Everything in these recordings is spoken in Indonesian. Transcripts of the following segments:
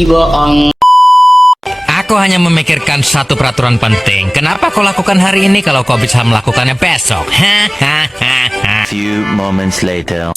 bohong. Aku hanya memikirkan satu peraturan penting. Kenapa kau lakukan hari ini kalau kau bisa melakukannya besok? Hahaha. Few moments later.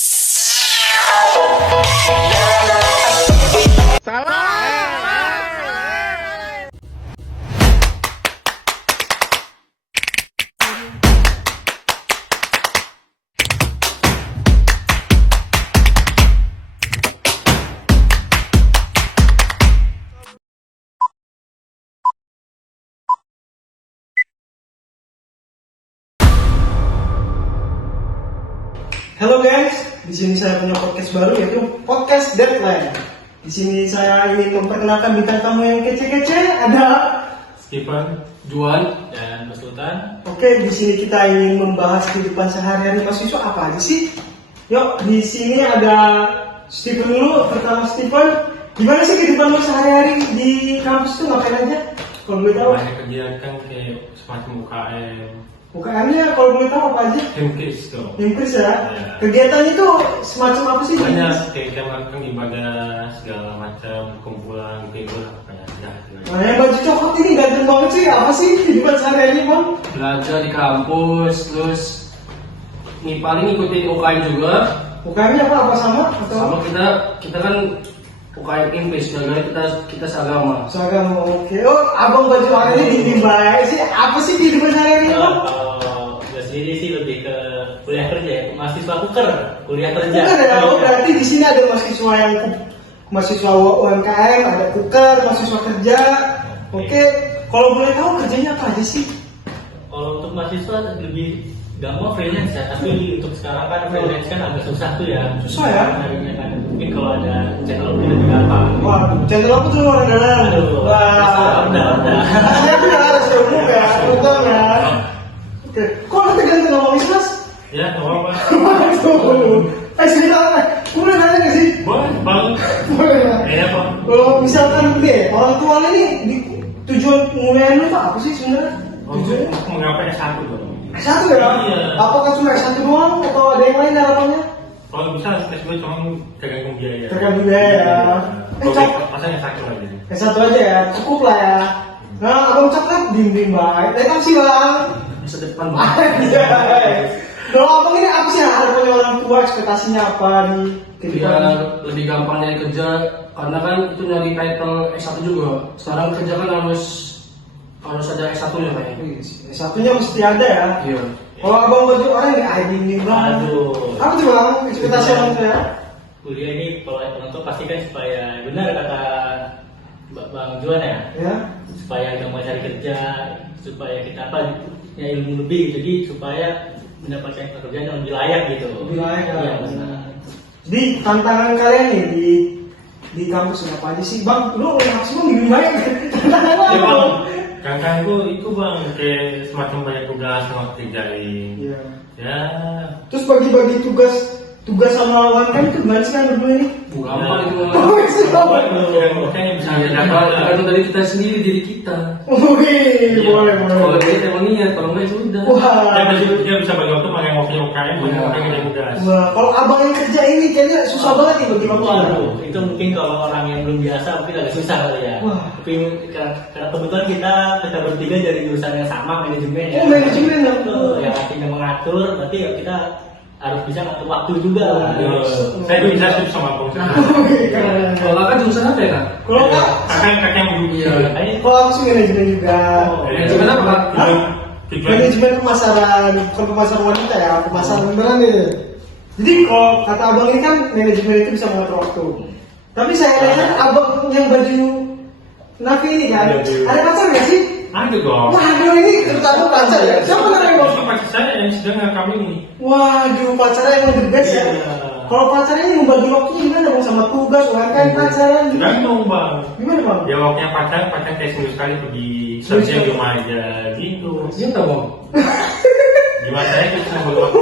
Halo guys, di sini saya punya podcast baru yaitu podcast Deadline. Di sini saya ingin memperkenalkan bintang tamu yang kece-kece. Ada Stephen, Juan, dan Mas Sultan. Oke, di sini kita ingin membahas kehidupan sehari-hari mahasiswa apa aja sih? Yuk, di sini ada Stephen dulu. Pertama Stephen, gimana sih kehidupan lo sehari-hari di kampus tuh ngapain aja? Kalau boleh tahu. Banyak kegiatan kayak semacam UKM, UKM-nya kalau boleh tahu apa aja? Hemkris tuh. Himkris ya. Ya. Kegiatannya itu semacam apa sih? Banyak kayak kita melakukan ibadah segala macam, kumpulan, kayak kayak Nah, yang baju coklat ini ganteng banget sih. Apa sih kehidupan sehari-hari bang? Belajar di kampus, terus nih paling ikutin UKM juga. UKM-nya apa sama? Atau Sama kita kan UKM Inggris, gara-gara kita seagama. seragam? Oke. Oh, abang baju hari ini dingin banget sih. Apa sih kehidupan sehari-hari bang? Kalau gue sendiri sih lebih ke kuliah kerja ya, mahasiswa kuker, kuliah kerja. Bukan ya? Oh, berarti di sini ada mahasiswa UMKM, ada kuker, mahasiswa kerja. Oke. Kalau boleh tahu kerjanya apa aja sih? Kalau untuk mahasiswa lebih gampang freelance ya, tapi untuk sekarang kan freelance kan agak susah tuh ya. Susah ya? Harinya kan mungkin kalau ada channel mungkin lebih gampang. Wah, channel apa tuh orang dalam? Aduh, Wah, udah. saya punya harus umum ya, betul ya. Oke. Kok nanti ganti ngomong mas? Ya, nggak apa-apa. Waduh. Cerita apa? Boleh nanya nggak sih? Boleh, bang. Boleh ya. Kayaknya apa? Kalau misalkan deh, orang tua ini tujuan nguliahin lu tuh apa sih sebenarnya? Tujuannya? Untuk menggapai S1 dong. S1 ya? Iya. Apakah cuma S1 doang atau ada yang lain harapannya? Kalau bisa S2 cuma tergantung biaya. Tergantung biaya ya. Kalau pasanya S1 aja. S1 aja ya, cukup lah ya. Nah, abang coklat dinding baik. Terima kasih bang. Masa depan banget. Kalau abang ini apa sih harapannya orang tua, ekspektasinya apa di kehidupan? Biar lebih gampang nyari kerja, karena kan itu nyari title S1 juga. Sekarang kerja kan harus ada S1-nya kayaknya. S1-nya mesti ada ya. Iya. Kalau abang baju orang ini dinding banget. Aduh. Apa tuh bang ekspektasi orang tua ya? Kuliah ini kalau orang tua pasti kan supaya benar kata Bang Juan ya, Ya. supaya gampang cari kerja, supaya kita punya ilmu lebih, jadi supaya mendapatkan pekerjaan yang lebih layak gitu. Lebih layak, ya. Iya, benar. Jadi tantangan kalian nih di kampus apa aja sih bang? Lu maksimum lebih baik. Tantangan Ya, apa? bang. Kakak itu bang kayak semacam banyak tugas yang harus dikerjain. Iya. Ya. Terus bagi-bagi tugas sama lawan kan itu gimana sih kan berdua ini? Gampang itu. Oh, itu apa? Makanya bisa Tergantung dari kita sendiri, diri kita. Wih, boleh Kalau boleh. kita emang niat, kalau enggak ya sudah. Wah. dia bisa bagi waktu pakai waktunya UKM, banyak orang yang tugas. Wah, kalau abang yang kerja ini kayaknya susah banget nih bagi bapak. Waduh, itu mungkin kalau orang yang belum biasa mungkin agak susah kali ya. Wah. Tapi karena kebetulan kita bertiga dari jurusan yang sama, manajemen ya. Oh, manajemen ya. Betul, yang artinya mengatur, berarti ya kita harus bisa ngatur waktu juga. Saya itu bisa setuju sama Bang. Kalau kakak jurusan apa ya kak? Kalau enggak, Kakak yang dulu. Iya. kalau aku sih manajemen juga. Manajemen apa kak? Hah? Manajemen pemasaran, bukan pemasaran wanita ya, pemasaran beneran nih. Jadi kalau kata abang ini kan manajemen itu bisa mengatur waktu. Tapi saya lihat abang yang baju Nafi ini kan, ada pacar nggak sih? Ada dong. Waduh ini terutama pacar ya. Siapa namanya bang? Sama pacar saya yang sedang ngakam ini. Waduh pacarnya emang the best ya. Kalau pacarnya ini membagi waktunya gimana bang sama tugas, UMKM pacaran gimana? Gantung bang. Gimana bang? Ya waktunya pacar kayak seminggu sekali pergi kerja di rumah aja gitu. Cinta bang. Gimana saya itu cuma buat waktu.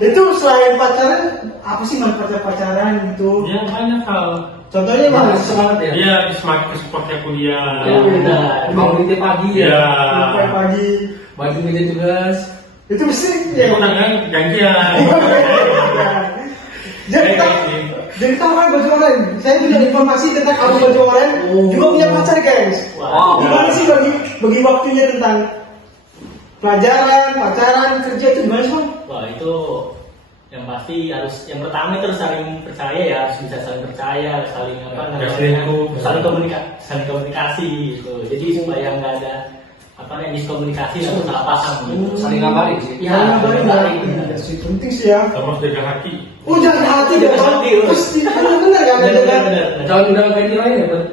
Itu selain pacaran apa sih manfaat pacaran gitu? Ya banyak hal. Contohnya bang, Semangat ya. Dia semakin ke supportnya kuliah. Ya, benar. Bangun tiap pagi Ya. ya. sampai pagi Baju meja tugas. itu mesti Ya ya. udah kan gantian. Jadi tahu kan baju oranye. Saya punya informasi tentang abang baju oranye juga punya pacar guys. Wow. Gimana sih bagi waktunya tentang pelajaran, pacaran, kerja itu gimana sih bang? Wah itu yang pasti harus yang pertama itu harus saling percaya ya, harus bisa saling percaya, saling apa namanya, saling komunikasi gitu. Jadi supaya nggak ada apa namanya miskomunikasi atau salah paham gitu. Saling ngabarin sih. Ya, saling ngabarin. Ya, sih penting sih ya. Harus jaga hati. Oh jangan hati deh bang. Terus benar kan? Benar. Jangan udah kayak ini lain ya, Bang.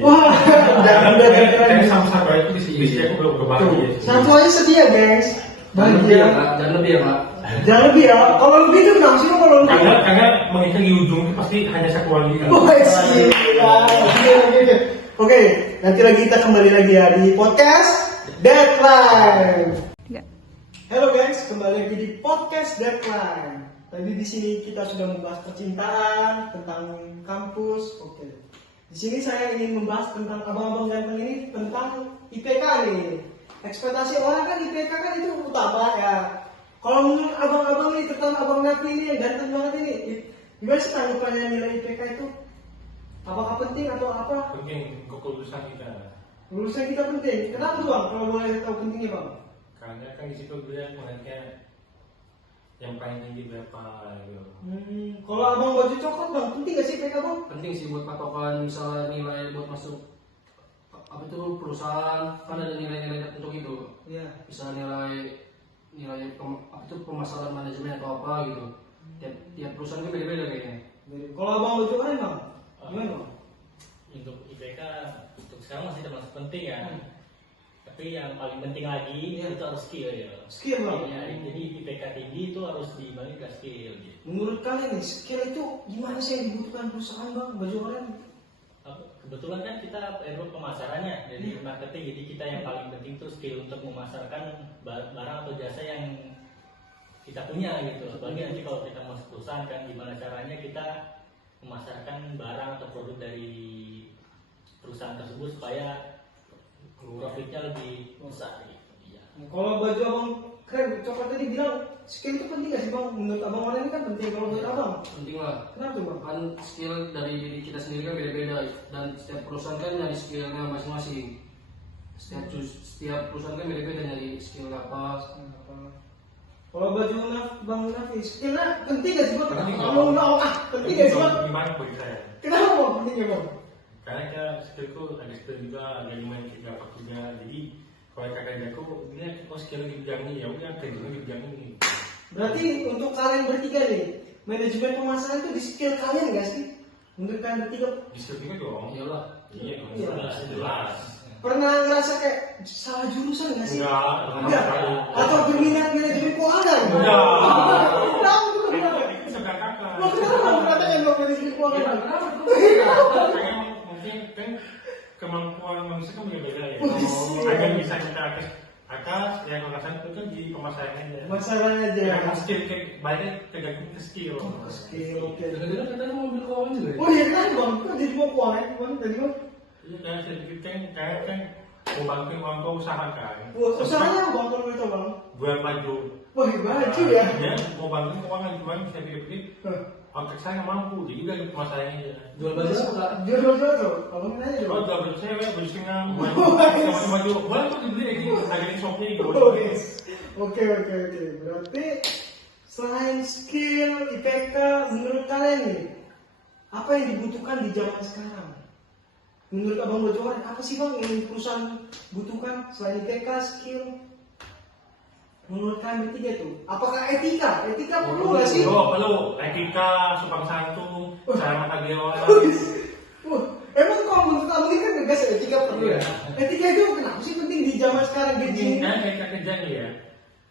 Wah, jangan udah Kayak sama-sama itu di sini aku belum kebahagia. satu aja setia guys. Jangan lebih ya, Bahagia. Kak. Jangan lebih ya, Kak. Jangan lebih ya. Kalau lebih itu kenapa sih kalau lebih? Karena mengikat di ujung itu pasti hanya satu wanita. Wah, gila. Oke. Oke, nanti lagi kita kembali lagi ya di podcast Deadline. Halo guys, kembali lagi di podcast Deadline. Tadi di sini kita sudah membahas percintaan, tentang kampus. Oke. Di sini saya ingin membahas tentang abang-abang ganteng ini tentang IPK nih. Ekspektasi orang kan IPK kan itu utama ya. Kalau menurut abang-abang ini, terutama abang Nafi ini yang ganteng banget ini, gimana sih tanggapannya nilai IPK itu? Apakah penting atau apa? Penting kelulusan kita. Lulusan kita penting. Kenapa tuh bang? Kalau boleh tahu pentingnya bang? Karena kan di situ dia melihatnya yang paling tinggi berapa gitu. Kalau abang baju coklat bang, penting gak sih IPK bang? Penting sih buat patokan misalnya nilai buat masuk apa itu perusahaan, kan ada nilai-nilai untuk itu. Iya. Bisa nilai apa itu pemasaran manajemen atau apa gitu. Tiap perusahaan kan beda-beda kayaknya. Kalau abang baju oranye bang, gimana bang? Untuk IPK untuk sekarang masih termasuk penting ya. Tapi yang paling penting lagi itu harus skill ya. Skill bang. Ya, jadi IPK tinggi itu harus dibanding ke skill gitu. Menurut kalian nih, skill itu gimana sih yang dibutuhkan perusahaan bang? Baju oranye? Kebetulan kan kita perlu pemasarannya, jadi marketing. Jadi kita yang paling penting itu skill untuk memasarkan barang atau jasa yang kita punya gitu. Apalagi nanti kalau kita masuk perusahaan kan gimana caranya kita memasarkan barang atau produk dari perusahaan tersebut supaya profitnya lebih besar gitu. Iya. Kalau baju abang keren, coklat tadi bilang skill itu penting gak sih bang? Menurut abang oranye kan penting. Kalau menurut abang, Penting lah. kenapa tuh bang? Kan skill dari diri kita sendiri kan beda-beda dan setiap perusahaan kan nyari skillnya masing-masing. Setiap perusahaan kan beda-beda nyari skill apa. Kalau baju bang Nafi, skillnya penting gak sih bang? Penting, Kalau nggak penting gak sih bang? Gimana bagi saya? Kenapa bang pentingnya bang? Karena kita skillku ada skill juga, ada lumayan kita juga. Jadi kalau kakak jago, dia skill di bidang ini ya udah kerjanya di bidang ini. Berarti untuk kalian bertiga nih, manajemen pemasaran itu di skill kalian gak sih? Menurut kalian bertiga, Di skill juga dong. Iyalah. Iya, Iya. jelas. pernah ngerasa kayak salah jurusan gak sih? Enggak. Atau berminat manajemen keuangan? Enggak. Kenapa tuh kenapa? Itu sebelah kakak. Lo kenapa mengatakan lo manajemen keuangan? Kayaknya mungkin kan kemampuan manusia kan beda-beda ya. Ada yang bisa kita atas, yang alasan itu kan di pemasaran aja. Masalahnya aja. Ya, skill banyak tergantung ke skill. Skill, oke. Kadang-kadang kita mau ambil keuangan juga ya? Oh iya kan bang, kok jadi mau keuangan bang tadi bang? Iya, kan sedikit kan kayak kan mau bantuin orang tua usaha kan. Wah, usahanya apa bang kalau itu bang? Buat baju. Wah baju ya. Dia mau bantuin keuangan cuman bisa pikir-pikir otak saya nggak mampu, jadi udah di pemasarannya aja. Jual baju apa kak? Jual tuh, kalau nanya Kalau dong. udah baju cewek, baju singa, Oh, baju boleh tuh dibeli di harga di shopnya gitu. Oke. Berarti selain skill, IPK, menurut kalian nih, apa yang dibutuhkan di zaman sekarang? Menurut abang Bojoran, apa sih bang yang perusahaan butuhkan selain IPK, skill? Menurut kalian bertiga tuh, apakah etika? Etika perlu nggak sih? Oh, perlu. Etika, sopan santun, cara mata dewa. Emang kalau menurut kamu ini kan ngegas etika perlu ya? Etika itu kenapa sih penting di zaman sekarang Ini gini? kan etika kerja nih ya.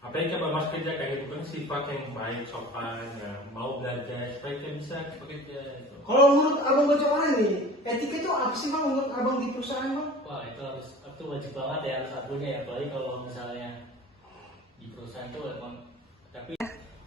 Apa yang coba mas kerja kayak itu kan sifat yang baik, sopan, ya, mau belajar supaya kita bisa bekerja. Gitu. Kalau menurut abang Bojoran nih, etika itu apa sih bang menurut abang di perusahaan bang? Wah itu wajib banget ya harus punya ya, apalagi kalau misalnya di perusahaan itu emang tapi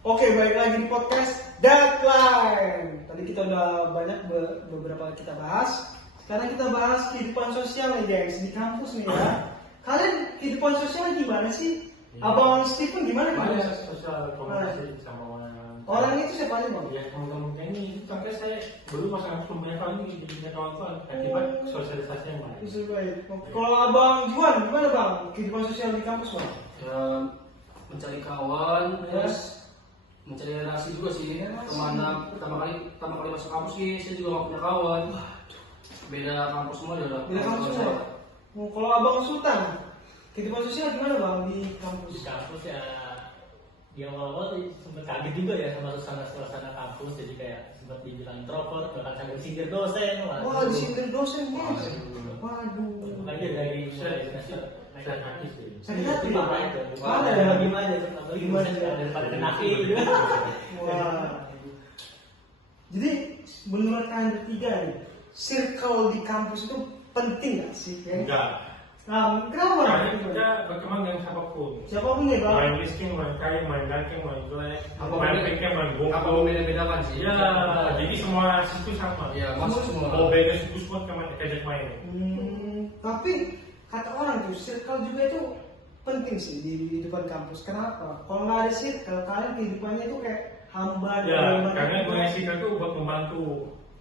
Oke, balik lagi di podcast Deadline. Tadi kita udah banyak beberapa kita bahas. Sekarang kita bahas kehidupan sosial nih guys di kampus nih ya. Kalian kehidupan sosialnya gimana sih? Abang Stephen gimana Banyak kehidupan? sosial komunikasi sama orang Orang itu siapa aja bang? Ya teman-temannya ini kakak saya dulu pas kampus belum punya kawan ini jadi punya kawan-kawan akibat sosialisasi yang baik. Bisa baik. Kalau abang Juan gimana bang? Kehidupan sosial di kampus bang? Ya, mencari kawan, terus mencari relasi juga sih. Kemana pertama kali masuk kampus sih, saya juga gak punya kawan. Beda kampus semua udah. Di kampus semua. Kalau abang Sultan, kehidupan sosial gimana bang di Di kampus? kampus ya di awal-awal sempat kaget juga ya sama suasana kampus, jadi kayak sempat dibilang introvert, bahkan sampai sindir dosen. Wah, disindir dosen guys. Waduh. Makanya dari Saya semester saya kaki sih. Sakit hati itu bang. parah itu. Mana ya? Gimana aja, apalagi Gimana? gimana daripada kena gitu. Wah. Jadi menurut kalian bertiga nih, circle di kampus itu penting nggak sih? Ya? Enggak. Nah, kenapa? Karena kita berteman dengan siapapun. Siapapun ya bang. Main miskin, main kaya, main ganteng, main jelek, Apa main beda- pikir, main Apa bongkok. membeda-bedakan sih? Ya, jadi semua situ sama. Ya, masuk semua. Mau beda suku semua teman kajak main. Tapi kata orang tuh circle juga itu penting sih di kehidupan kampus. Kenapa? Kalau nggak ada circle, kalian kehidupannya itu kayak hamba dan Ya, hamba karena itu gue ngasih itu buat membantu.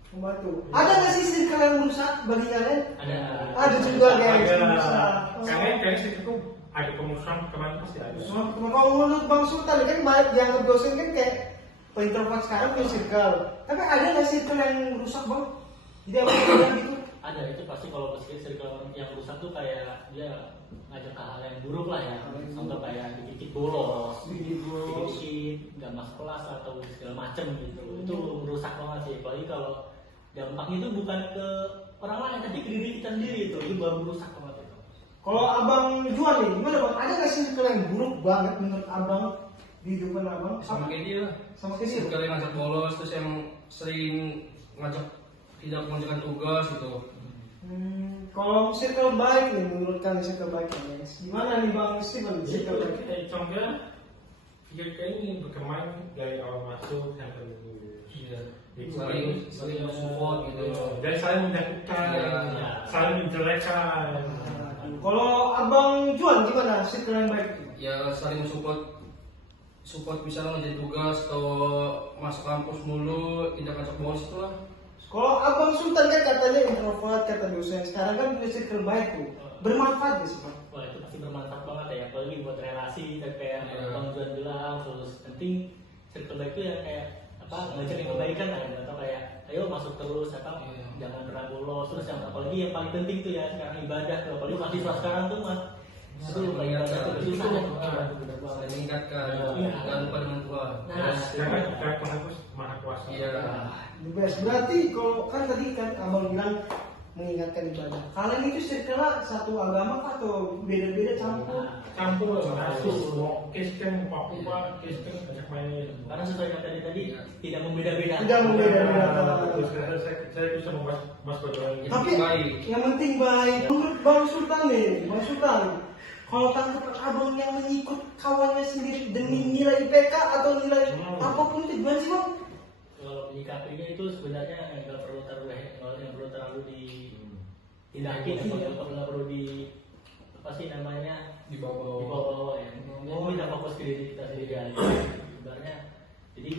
membantu. Ada nggak sih circle yang rusak bagi kalian? Ada. Ada juga guys yang Ada. rusak. Karena situ ada pengusuran kemana pasti ada. Kalau menurut Bang Sultan kan banyak dianggap dosen kan kayak introvert sekarang punya circle. Tapi ada nggak circle yang rusak bang? Jadi apa yang gitu? Ada, itu pasti kalau circle yang rusak tuh kayak dia ngajak ke hal yang buruk lah ya. Contoh kayak dikit-dikit bolos, dikit-dikit nggak masuk kelas atau segala macem gitu. Itu merusak banget sih. Apalagi kalau dampaknya itu bukan ke orang lain tapi ke diri kita sendiri itu baru merusak banget itu. Kalau abang Juan nih, gimana bang? Ada nggak circle yang buruk banget menurut abang di kehidupan abang? Sama kayak dia. Sama kayak dia? Sekali ngajak bolos, terus yang sering ngajak tidak mengerjakan tugas gitu. Kalau circle baik nih menurut kalian circle baik ya guys. Gimana nih bang Steven Jadi circle kalau baik? kita contohnya, kita ini berkembang dari awal masuk sampai lulus. Iya. Itu Saling support gitu. dan saling menjatuhkan, Iya. saling menjelekkan. Kalau abang Juan gimana circle yang baik? Ya saling support misalnya ngerjain tugas atau masuk kampus mulu, tidak ngajak bolos itu lah. Kalau abang Sultan kan katanya introvert, kata dosen. Sekarang kan punya circle baik tuh. Bermanfaat gak sih bang? Wah itu pasti bermanfaat banget ya, apalagi buat relasi kayak Iya. Bang Juan bilang, terus penting circle baik itu ya kayak apa ngajarin kebaikan lah, atau kayak ayo masuk terus apa Iya. jangan pernah bolos, terus yang apalagi yang paling penting tuh ya sekarang ibadah tuh, apalagi mahasiswa sekarang tuh mah itu lagi ibadah tuh susah ya. Bener banget. Saling meningkatkan, Iya. jangan lupa dengan Tuhan. Nah, Karena kita penghapus maha kuasa. Iya. The best. Berarti kalau kan tadi kan abang bilang mengingatkan ibadah. Kalian itu circle satu agama kah atau beda-beda campur? Campur, rasus, mau Kristen, Papua, Kristen, banyak main. karena sesuai kata tadi tidak membeda-beda. Tidak membeda-beda. Terus saya bisa membahas bagaimana ini. Tapi Baik. yang penting baik. Menurut Bang Sultan nih, Bang Sultan, kalau tangkap abang yang mengikut kawannya sendiri demi nilai IPK atau nilai apapun itu gimana sih bang? Kalau menyikapinya itu sebenarnya nggak perlu terlalu ditindakin atau nggak perlu di apa sih namanya Di bawah. dibawa-bawa ya. Mau kita fokus ke diri kita sendiri aja. Sebenarnya jadi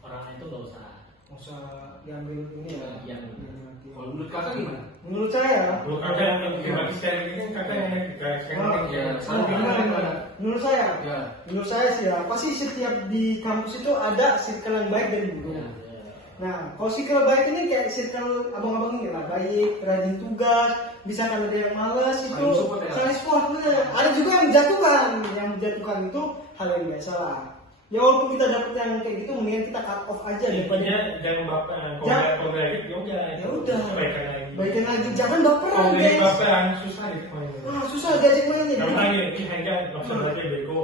orang lain itu nggak usah Nggak usah diambil ini ya. yang Kalau menurut kakak gimana? Menurut saya, Lu kakak yang dibagi sekali ini kan kakak yang garis Ya, Nah, gimana? Menurut saya, Ya. menurut saya sih ya, pasti setiap di kampus itu ada circle yang baik dan buruk. ya. Nah, kalau circle baik ini kayak circle abang-abang ini lah, baik, rajin tugas, bisa kan ada yang malas itu, Saling support ya? saling support. Nah, ada juga yang menjatuhkan, itu hal yang biasa lah. Ya walaupun kita dapet yang kayak gitu, mendingan kita cut off aja daripada Intinya jangan baper. Jangan. Kalau nggak gitu ya udah. Ya udah. Baikan lagi. baikin lagi, jangan Kalau baperan nggak guys. baperan susah gitu mainnya. Ah, susah diajak mainnya. Kamu tanya ini harga nggak usah belajar bego.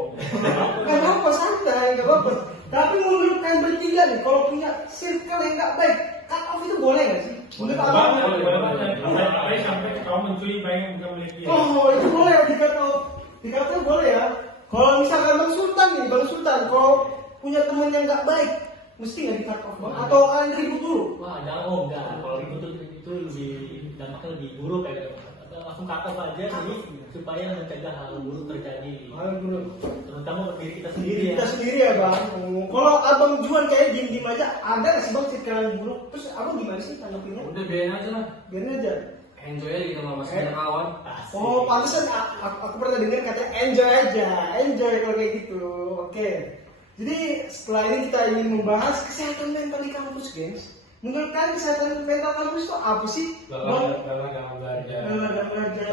Gak apa santai, gak apa-apa. Tapi menurut kalian bertiga nih, kalau punya circle yang gak baik, cut off itu boleh gak sih? Menurut abang? Boleh banget. Apalagi sampai kamu mencuri barang yang bukan milik dia. Oh, itu boleh di cut off. Di cut off boleh ya. Kalau misalkan Bang Sultan nih, Bang Sultan, kalau punya teman yang gak baik, mesti gak di cut off bang? Atau kalian ribut dulu? Wah, jangan enggak. Kalau itu lebih dampaknya lebih buruk kayak langsung cut off aja jadi supaya mencegah hal buruk terjadi. Hal buruk. Terutama terutama buat diri kita sendiri Diri ya. kita sendiri ya bang. Kalau abang Juan kayak diem aja, ada nggak sih bang circle buruk? Terus abang gimana sih tanggapinnya? Udah biarin aja lah. Biarin aja. Enjoy aja gitu masih punya kawan. Asik. Oh, pantesan aku pernah dengar katanya enjoy aja, enjoy kalau kayak gitu. Oke. Jadi setelah ini kita ingin membahas kesehatan mental di kampus, gengs. Menurut kalian kesehatan mental kampus itu apa sih? Lelah dalam belajar. Lelah dalam belajar.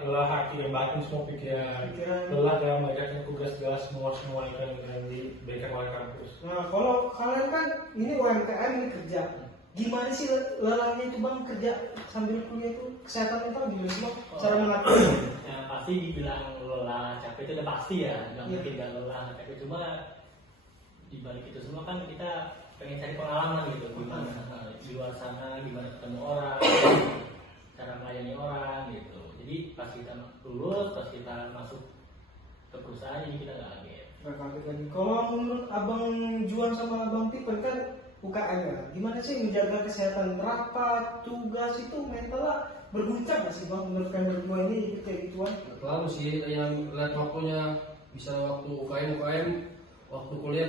Lelah hati dan batin semua pikiran. Lelah dalam mengerjakan tugas-tugas semua yang diberikan oleh kampus. Nah, kalau kalian kan ini UMKM ini kerja. Gimana sih lelahnya itu bang kerja sambil kuliah itu kesehatan mental gimana sih bang? Cara mengatur? Yang pasti dibilang lelah, capek itu udah pasti ya, nggak mungkin nggak lelah, capek. Cuma di balik itu semua kan kita pengen cari pengalaman gitu, gimana di luar sana, gimana ketemu orang, cara melayani orang gitu. Jadi pas kita lulus, pas kita masuk ke perusahaan ini kita nggak kaget. Nggak kaget lagi. Kalau menurut abang Juan sama abang Tipen kan UKM ya, gimana sih menjaga kesehatan rapat, tugas itu mental berguncang nggak sih bang? Menurut kalian berdua ini ikut kayak gituan? Nggak terlalu sih yang lihat waktunya bisa waktu UKM, waktu kuliah.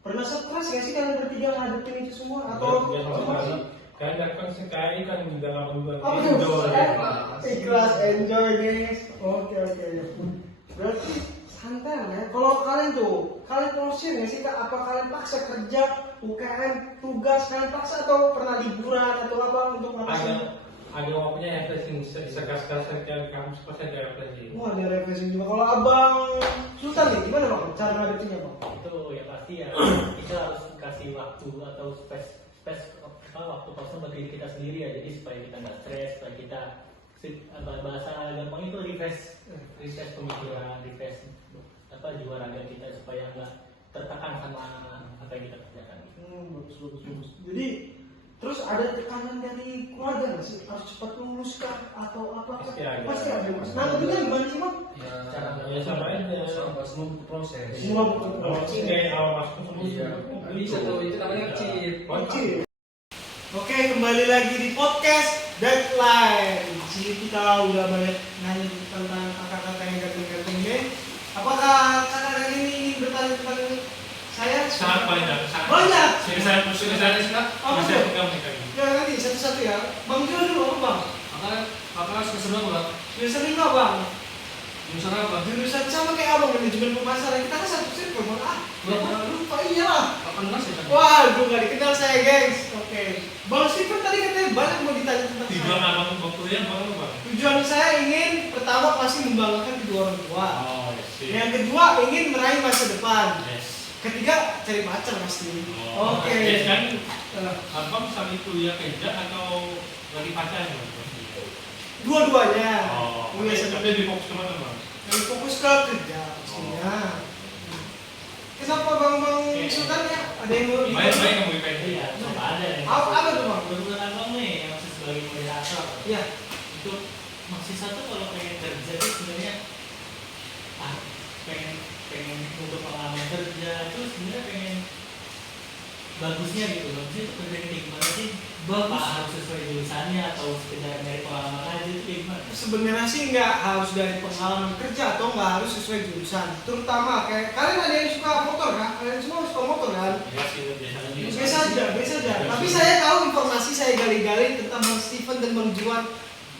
Pernah stres nggak sih kalian bertiga ngadepin itu semua? Atau Kalian dapat sekali kan juga nggak berubah. apa tuh? Ikhlas, enjoy guys. Oke. Berarti santai lah ya. Kalau kalian tuh, kalian porsi nggak sih kak? Apa kalian paksa kerja, UKM, tugas kalian paksa atau pernah liburan atau apa untuk ngatasin? Ada waktunya refreshing sekas-sekas di kampus pasti ada refreshing. Wah, ada refreshing juga. Kalau abang Sultan nih, gimana bang? Cara ngadepinnya bang? Itu ya pasti ya, kita harus kasih waktu atau space waktu kosong buat diri kita sendiri ya. Jadi supaya kita nggak stres, supaya kita bahasa gampang itu refresh pemikiran, refresh jiwa raga kita supaya nggak tertekan sama apa yang kita kerjakan. Bagus. Jadi terus ada tekanan dari keluarga nggak sih? Harus cepat lulus kah atau apa? Pasti ada. Mas. Nah, tentunya gimana sih bang? Ya sama aja. Semua butuh proses. Semua butuh proses. Kayak awal masuk semua. Iya. Bisa tuh itu namanya chip. Oke. Oke, kembali lagi di podcast Deadline. Di sini kita udah banyak nanya tentang kakak-kakak yang ganteng-ganteng ini. Apakah kakak ini ingin bertanya tentang saya? Sangat banyak. Banyak. Saya Apa saya tuh? pegang nih kali. Ya nanti satu-satu ya. Bang Jul dulu apa bang? Apakah semester berapa? Jurusan lima bang. Jurusan apa? Jurusan sama kayak abang manajemen pemasaran. Kita kan satu circle bang. Lupa iya lah. 18 ya kan? Waduh, nggak dikenal saya gengs. Oke. Bang Stephen tadi katanya banyak mau ditanya tentang Tujuan saya. abang untuk kuliah apa? Tujuan saya ingin pertama pasti membanggakan kedua orang tua. Oh, yes. Yang kedua ingin meraih masa depan. Yes. Ketiga cari pacar pasti. Oke. Yes kan? Abang sambil kuliah kerja atau lagi pacaran? Dua-duanya. Oh, Kuliah tapi lebih fokus kemana bang? yang fokus ke kerja pastinya. Kenapa bang Sultan ya? Ada yang mau? Baik kamu IPN. Iya, coba ada yang Apa tuh bang? kebetulan abang nih yang masih sebagai moderator. Iya. Untuk mahasiswa tuh kalau pengen kerja tuh sebenarnya pengen untuk pengalaman kerja tuh sebenarnya pengen bagusnya gitu. Bagusnya tuh kerja kayak gimana sih? Apa harus sesuai jurusannya atau sekedar dari pengalaman aja itu kayak gimana? Sebenarnya sih nggak harus dari pengalaman kerja atau nggak harus sesuai jurusan. Terutama kayak kalian ada yang suka motor kan? Kalian semua suka motor kan? Ya sih biasa Biasa aja. Tapi saya tahu informasi saya gali-gali tentang Bang Stephen dan Bang Juan,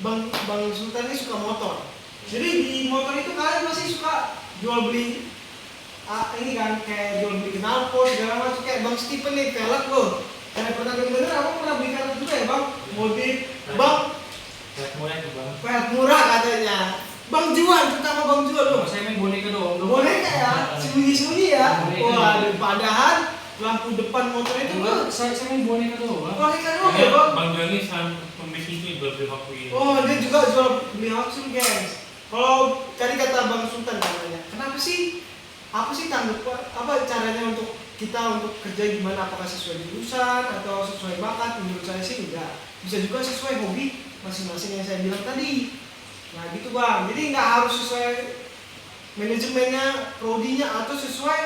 Bang Sultan ini suka motor. Jadi di motor itu kalian masih suka jual beli ini kan kayak jual beli knalpot segala macam kayak Bang Stephen nih velg loh. Karena pernah dengar apa pernah beli velg juga ya bang? Modif bang. mulai tuh bang. Velg murah katanya. Bang Juan, terutama Bang Juan loh. Saya main boneka doang. Boneka ya, sembunyi-sembunyi ya. Boneka. Wah, padahal lampu depan motor itu Enggak, saya main boneka doang. boneka doang ya bang. Bang Joni sama pembis itu beli waktu ini. Oh, dia juga jual beli hoax guys. Kalau tadi kata Bang Sultan katanya, kenapa sih? Apa sih apa caranya untuk kita untuk kerja gimana? Apakah sesuai jurusan atau sesuai bakat? Menurut saya sih enggak. Bisa juga sesuai hobi masing-masing yang saya bilang tadi. Nah gitu bang. Jadi nggak harus sesuai manajemennya, prodinya atau sesuai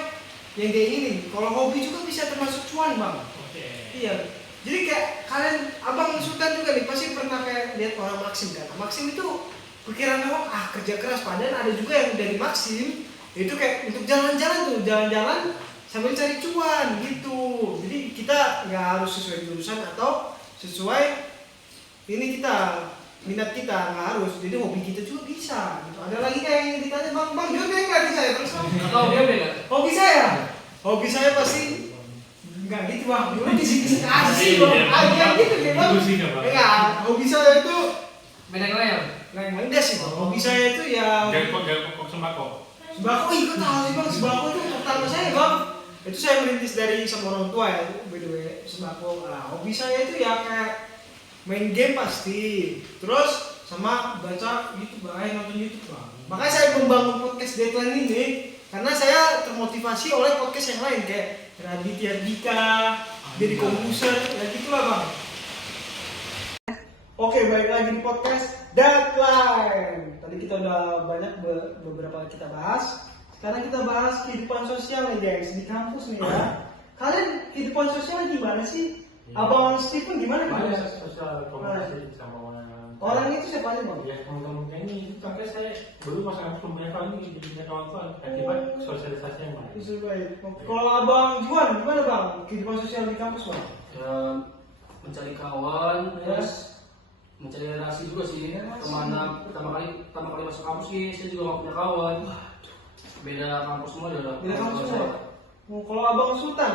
yang dia ingin. Kalau hobi juga bisa termasuk cuan bang. Oke. Iya. Jadi kayak kalian, abang Sultan juga nih pasti pernah kayak lihat orang Maxim kan. Maxim itu pikiran abang kerja keras, padahal ada juga yang dari Maxim itu kayak untuk jalan-jalan sambil cari cuan gitu. Jadi kita nggak harus sesuai jurusan atau sesuai ini kita minat kita, nggak harus. Jadi hobi kita juga bisa gitu. Ada lagi kayak yang ditanya bang dia nggak bisa ya terus Atau dia beda. hobi saya pasti nggak gitu bang, dulu di sini asik bang, aja gitu deh bang. Enggak, hobi saya itu Beda layar. enggak sih bang, hobi saya itu ya Gak sembako. sembako. Ikut tahu sih bang, sembako itu pertama saya bang, itu saya merintis dari sama orang tua ya, by the way sembako. Nah, hobi saya itu ya kayak main game pasti, terus sama baca YouTube bang, nonton YouTube bang. Makanya saya membangun podcast Deadline ini karena saya termotivasi oleh podcast yang lain kayak Raditya Dika, jadi komposer, ya gitulah bang. Oke, balik lagi di podcast Deadline. Tadi kita udah banyak beberapa kita bahas. Sekarang kita bahas kehidupan sosial nih guys, di kampus nih ya. Kalian kehidupan sosial gimana sih? Abang Stephen gimana Banyak gimana? sosial komunikasi sama orang. Orang itu siapa aja bang? Ya teman-teman ini itu makanya saya dulu pas kampus belum punya kawan ini jadi punya kawan-kawan akibat sosialisasi yang baik. Itu baik. Kalau abang Juan gimana bang? Kehidupan sosial di kampus bang? Ya, mencari kawan, terus mencari relasi juga sih. Pertama kali masuk kampus sih, saya juga gak punya kawan. Beda kampus semua udah. Beda kampus semua. Kalau abang Sultan,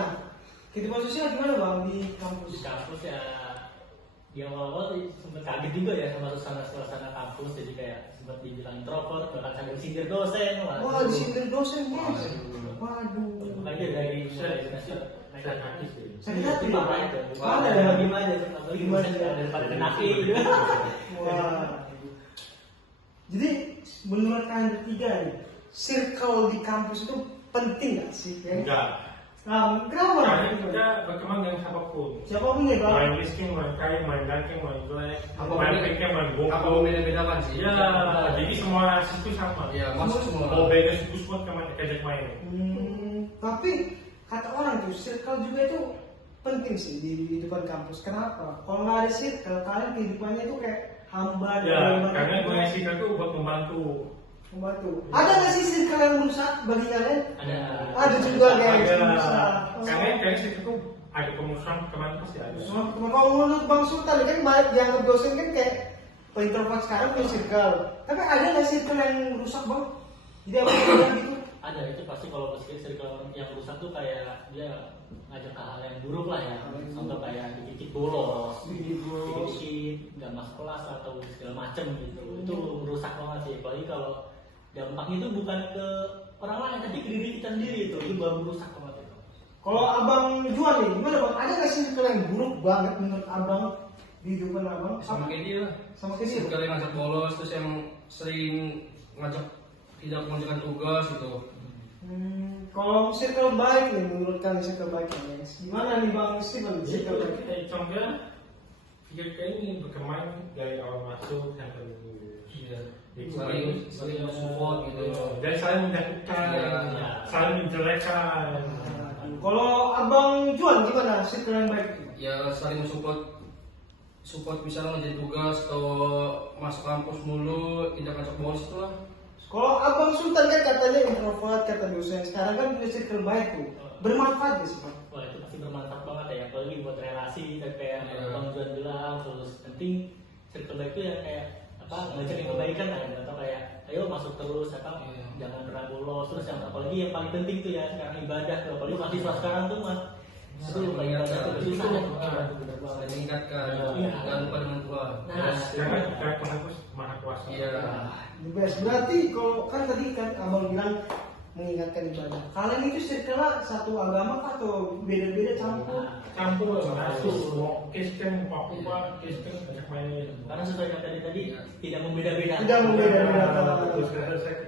kehidupan sosial gimana bang di Di kampus? kampus ya di awal-awal sempet kaget juga ya sama suasana kampus, jadi kayak sempet dibilang introvert, bahkan sampai disindir dosen. Wah, disindir dosen guys. Waduh. Makanya dari mulai semester Saya kaki sih. Sakit hati itu bang. parah itu. Mana Ada ya? gimana aja, apalagi Gimana dosen ya? daripada kenaki gitu. Wah. Jadi menurut kalian bertiga nih, circle di kampus itu penting nggak sih? Ya? Enggak. Nah, kenapa? Karena kita berkembang dengan siapapun. Siapapun ya bang. Main miskin, main kaya, main ganteng, main jelek, Apa main beda- pikir, main Apa bongkar. membeda-bedakan sih? Ya, jadi semua situ sama. Ya, masuk semua. Mau beda suku semua kemana kajak main. Tapi kata orang tuh circle juga itu penting sih di kehidupan kampus. Kenapa? Kalau nggak ada circle, kalian kehidupannya itu kayak hamba dan Ya, hamba karena itu gue sih itu buat membantu. membantu. Ada nggak sih circle yang rusak bagi kalian? Ada. Ada juga guys. Ada. yang rusak. Karena situ ada kemusuhan kemana pasti ada. Kalau menurut Bang Sultan kan banyak dianggap dosen kan kayak introvert sekarang punya circle. Tapi ada nggak circle yang rusak bang? Jadi apa yang gitu? Ada, itu pasti kalau circle yang rusak tuh kayak dia ngajak ke hal yang buruk lah ya. Contoh kayak dikit-dikit bolos, dikit-dikit nggak masuk kelas atau segala macem gitu. Itu rusak banget sih. Apalagi kalau dampaknya itu bukan ke orang lain tapi ke diri kita sendiri, itu baru rusak banget itu. Kalau abang Juan nih, gimana bang? Ada nggak circle yang buruk banget menurut abang di kehidupan abang? Sama kayak dia lah. Sama kayak dia? Sekali ngajak bolos, terus yang sering ngajak tidak mengerjakan tugas gitu. Kalau circle baik nih menurut kalian circle baik ya guys? Gimana nih bang Steven circle baik? Contohnya pikir kayak ini berkembang dari awal masuk sampai dulu. Iya. Saling support gitu. Dan saling menjatuhkan, Iya. saling menjelekkan. Kalau abang Juan gimana circle yang baik itu? Ya saling support misalnya ngerjain tugas atau masuk kampus mulu, tidak ngajak bolos itu lah. Kalau abang Sultan kan katanya introvert, kata dosen. Sekarang kan punya circle baik tuh. Bermanfaat gak sih bang? Wah, itu pasti bermanfaat banget ya, apalagi buat relasi kayak Iya. Bang Juan bilang, terus penting circle baik itu ya kayak apa, ngajarin kebaikan lah ya, atau kayak ayo masuk terus apa, Iya. jangan pernah bolos, terus yang apalagi yang paling penting tuh ya sekarang ibadah tuh, apalagi mahasiswa sekarang tuh mas itu paling ibadah tuh susah ya, bener banget. Saling meningkatkan, Iya. jangan lupa dengan Tuhan. Nah, Karena penghapus maha kuasa. Iya. The best. Berarti kalau kan tadi kan abang bilang mengingatkan ibadah. Kalian itu circle satu agama kah atau beda-beda campur? Campur masuk, mau Kristen, Papua, Kristen banyak main. karena sesuai kata tadi tidak membeda-beda. Tidak membeda-beda. Terus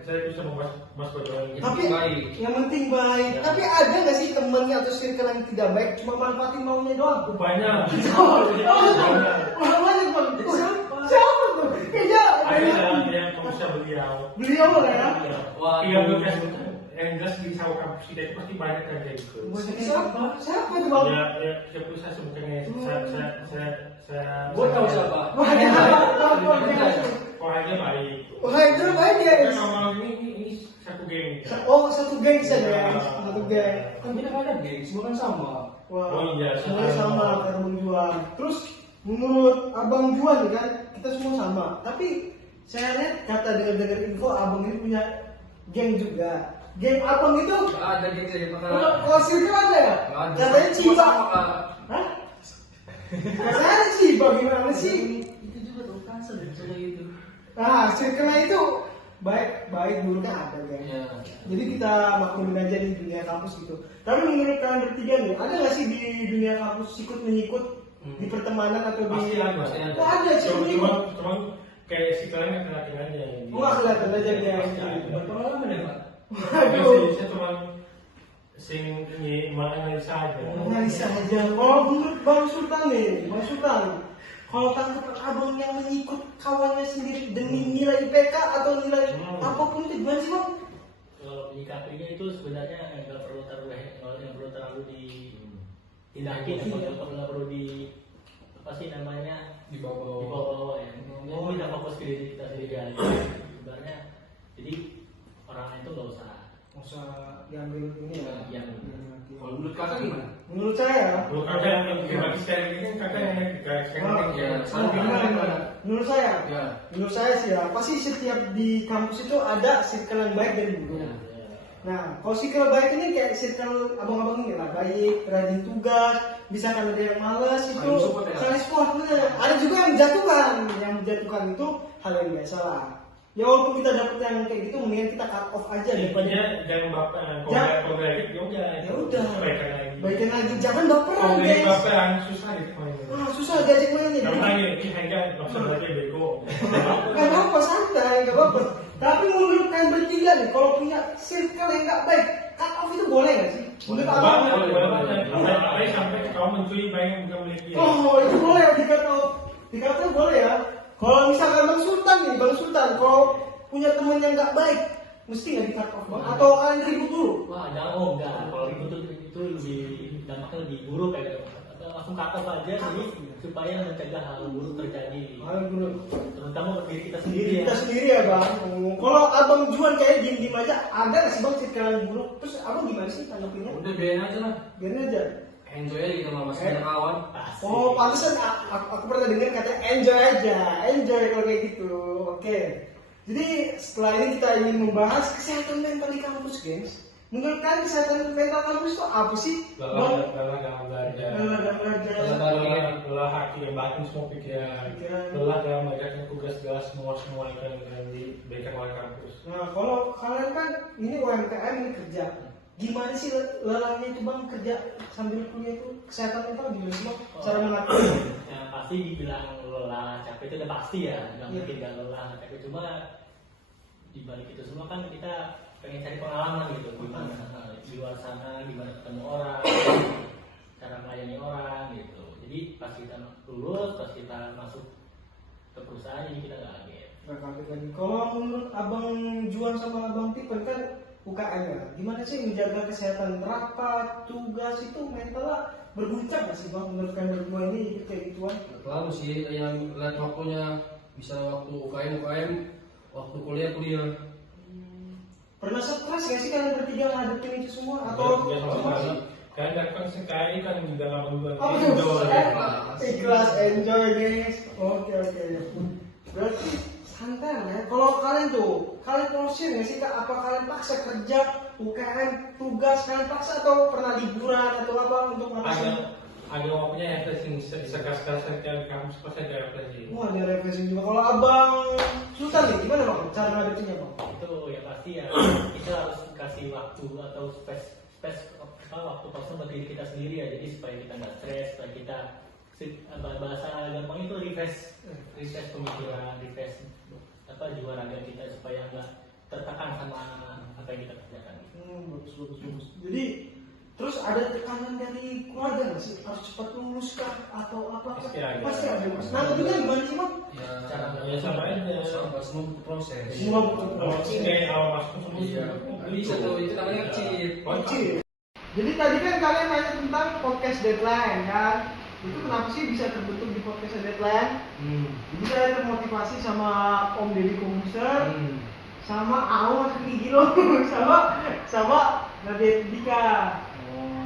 saya bisa membahas bagaimana ini. Tapi Baik. yang penting baik. Ya. Tapi ada nggak sih temennya atau circle yang tidak baik cuma manfaatin maunya doang? Banyak. Banyak bang. Siapa tuh? Kayaknya Ada yang bisa beliau. beliau lah ya. Wah, Iya bekas yang jelas di sawo kampus kita itu pasti banyak yang kayak gitu. Siapa? Siapa tuh bang? Ya, siapa saya sebutkannya saya Gua tahu siapa. Banyak. Oh aja baik. Wah itu baik ya. Kan ngomong ini satu geng. Oh satu geng saja, satu geng. Kan kita kan ada geng, semua kan sama. Wah, Oh iya, semuanya sama kayak Abang Juan. Terus menurut Abang Juan nih kan, kita semua sama. Tapi saya lihat kata dengar info Abang ini punya geng juga. Geng Abang itu, Gak ada geng saya kalau circle ada ya? Katanya Ciba. Hah? Katanya ada Ciba, gimana sih? Itu juga tuh cancel misalnya gitu. Nah, circle itu baik buruknya ada kan. Iya. Jadi kita maklumin aja di dunia kampus gitu. Tapi menurut kalian bertiga nih, ada nggak sih di dunia kampus sikut menyikut di pertemanan atau di? Pasti ada. Pasti ada. Oh, ada sikut menyikut. Cuma kayak si kalian nggak kelihatan aja. Oh, nggak kelihatan aja dia. Berpengalaman ya Pak? Waduh, Saya cuma sing ini menganalisa aja. analisa aja. Oh, menurut Bang Sultan nih, Bang Sultan. Kalau tanggapan abang yang menyikut kawannya sendiri demi nilai IPK atau nilai apapun itu gimana sih bang? Kalau menyikapinya itu sebenarnya nggak perlu terlalu ditindakin, nggak perlu di apa sih namanya Di bawah. dibawa ya. Kita fokus ke diri kita sendiri aja. Sebenarnya jadi orang itu nggak usah Nggak usah diambil ini ya. yang Kalau menurut kakak gimana? Menurut saya, Lu kakak yang bagi sekali ini kan kakak yang garis Ya, oh, gimana? Menurut saya, Ya. menurut saya sih ya, pasti setiap di kampus itu ada circle yang baik dan buruk. Nah, kalau circle baik ini kayak circle abang-abang ini lah, baik, rajin tugas, misalkan ada yang malas itu Saling support ya? saling support, bener. Ada juga yang menjatuhkan itu hal yang biasa lah. Ya walaupun kita dapet yang kayak gitu, mendingan kita cut off aja daripada Intinya jangan baper. Jangan. Kalau beradik ya udah. Ya udah. Baikan lagi. baikin lagi, jangan baperan Kalau guys. baperan susah gitu mainnya. Wah, susah diajak mainnya. Kamu Jadi- nanya ini hanya maksud aja bego. Gak apa-apa, santai, gak apa-apa. Tapi menurut kalian bertiga nih, kalau punya circle yang gak baik, cut off itu boleh gak sih? Menurut abang? Boleh sampai kau mencuri bayang bukan milik dia. Oh, itu boleh di cut off. Di cut off boleh ya. Kalau misalkan Bang Sultan nih, Bang Sultan, kalau punya teman yang gak baik, mesti gak di cut off bang? Atau kalian ribut dulu? Wah, enggak. Kalau itu lebih dampaknya lebih buruk kayak langsung cut off aja jadi supaya mencegah hal buruk terjadi. Hal buruk. Terutama buat diri kita sendiri Diri ya. kita sendiri ya bang. Oh, kalau abang Juan kayak diem-diem aja, ada gak sih bang circle yang buruk? Terus abang gimana sih tanggapinnya? Udah biarin aja lah. Biarin aja. Enjoy aja gitu sama masih ada kawan. Asik. Oh, pantesan aku pernah dengar kata enjoy aja, enjoy kalau kayak gitu. Oke. Jadi setelah ini kita ingin membahas kesehatan mental di kampus, guys. Menurut kalian kesehatan mental kampus itu apa sih? Bang? Lelah dalam belajar. Dalam belajar. Lelah hati dan batin semua pikiran. Lelah dalam mengerjakan tugas-tugas semua yang diberikan oleh kampus. Nah, kalau kalian kan ini UMKM ini kerja. Gimana sih lelahnya itu bang kerja sambil kuliah itu kesehatan mental gimana sih bang? Cara melatih? Yang pasti dibilang lelah, capek itu udah pasti ya, nggak mungkin nggak lelah, capek. Cuma di balik itu semua kan kita pengen cari pengalaman gitu, gimana di luar sana, gimana ketemu orang, cara melayani orang gitu. Jadi pas kita lulus, pas kita masuk ke perusahaan ini kita nggak kaget. Nah, kaget lagi. Kalau menurut abang Juan sama abang Tipen kan UKM ya, gimana sih menjaga kesehatan rapat, tugas itu mental berguncang nggak sih bang? Menurut kalian berdua ini ikut kayak gituan? Terlalu sih yang lihat waktunya bisa waktu UKM, waktu kuliah. Pernah stres nggak sih kalian bertiga ngadepin itu semua? Atau cuma Kalian dapat sekali kan di dalam bulan oh, ikhlas enjoy guys. Oke. Berarti santai lah ya. Kalau kalian tuh, kalian porsi nggak sih kak? Apa kalian paksa kerja, UKM, tugas kalian paksa atau pernah liburan atau apa untuk ngatasin? ada waktunya yang refreshing sekas-sekas di kampus pas ada refreshing. Wah, ada refreshing juga. Kalau abang Sultan nih, gimana bang? Cara ngadepinnya bang? Itu ya pasti ya kita harus kasih waktu atau space waktu kosong buat diri kita sendiri ya, jadi supaya kita nggak stres, supaya kita bahasa gampang itu refresh pemikiran, refresh jiwa raga kita supaya nggak tertekan sama apa yang kita kerjakan. Bagus. Jadi terus ada tekanan dari keluarga nggak sih? Harus cepat lulus kah atau apa? Pasti ada. Pasti ada. Nah, itu kan gimana sih bang? Ya, Ya sama aja. semua butuh proses. Semua butuh proses. Kayak awal masuk semua. Iya, bisa tuh itu namanya cheat. Jadi tadi kan kalian nanya tentang podcast deadline kan. itu kenapa sih bisa terbentuk di podcast Deadline. Hmm. Jadi saya termotivasi sama Om Deddy Komuser, Hmm. sama Aon Gigi lo, sama Nadia Dika.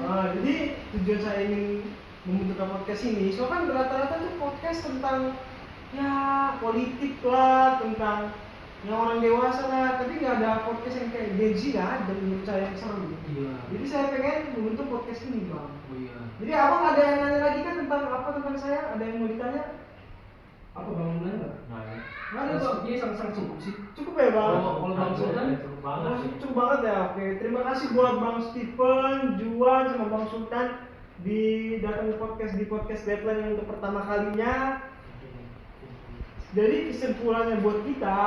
Jadi tujuan saya ingin membentuk podcast ini, so kan rata-rata tuh podcast tentang ya politik lah, tentang yang orang dewasa lah, tapi nggak ada podcast yang kayak Gen Z ya, dan menurut saya yang seru. Iya. Jadi saya pengen membentuk podcast ini bang. Oh iya. Jadi abang ada yang nanya lagi kan tentang apa tentang saya? Ada yang mau ditanya? Apa bang mulai nggak? Nggak ada bang. Iya sangat cukup sih. Cukup ya bang. Kalau bang Sultan? cukup banget Oh, sih. cukup banget ya. Oke, terima kasih buat Bang Stephen, Juan, sama Bang Sultan di datang ke podcast Deadline yang untuk pertama kalinya. Jadi kesimpulannya buat kita,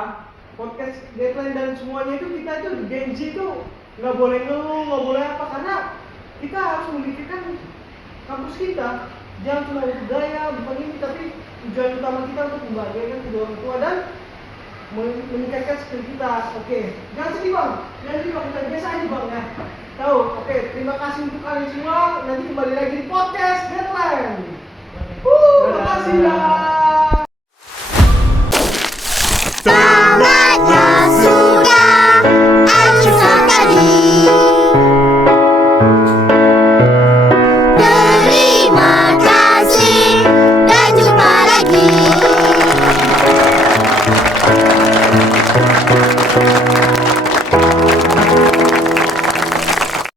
podcast Deadline dan semuanya itu kita itu Gen Z itu nggak boleh ngeluh, nggak boleh apa, karena kita harus memikirkan kampus kita. Jangan cuma untuk gaya, bukan ini, tapi tujuan utama kita untuk membahagiakan kedua orang tua dan meningkatkan skill kita. Oke, jangan sedih bang, kita biasa aja bang ya. Tahu? Oke, terima kasih untuk kalian semua. Nanti kembali lagi di podcast Deadline. Terima kasih ya.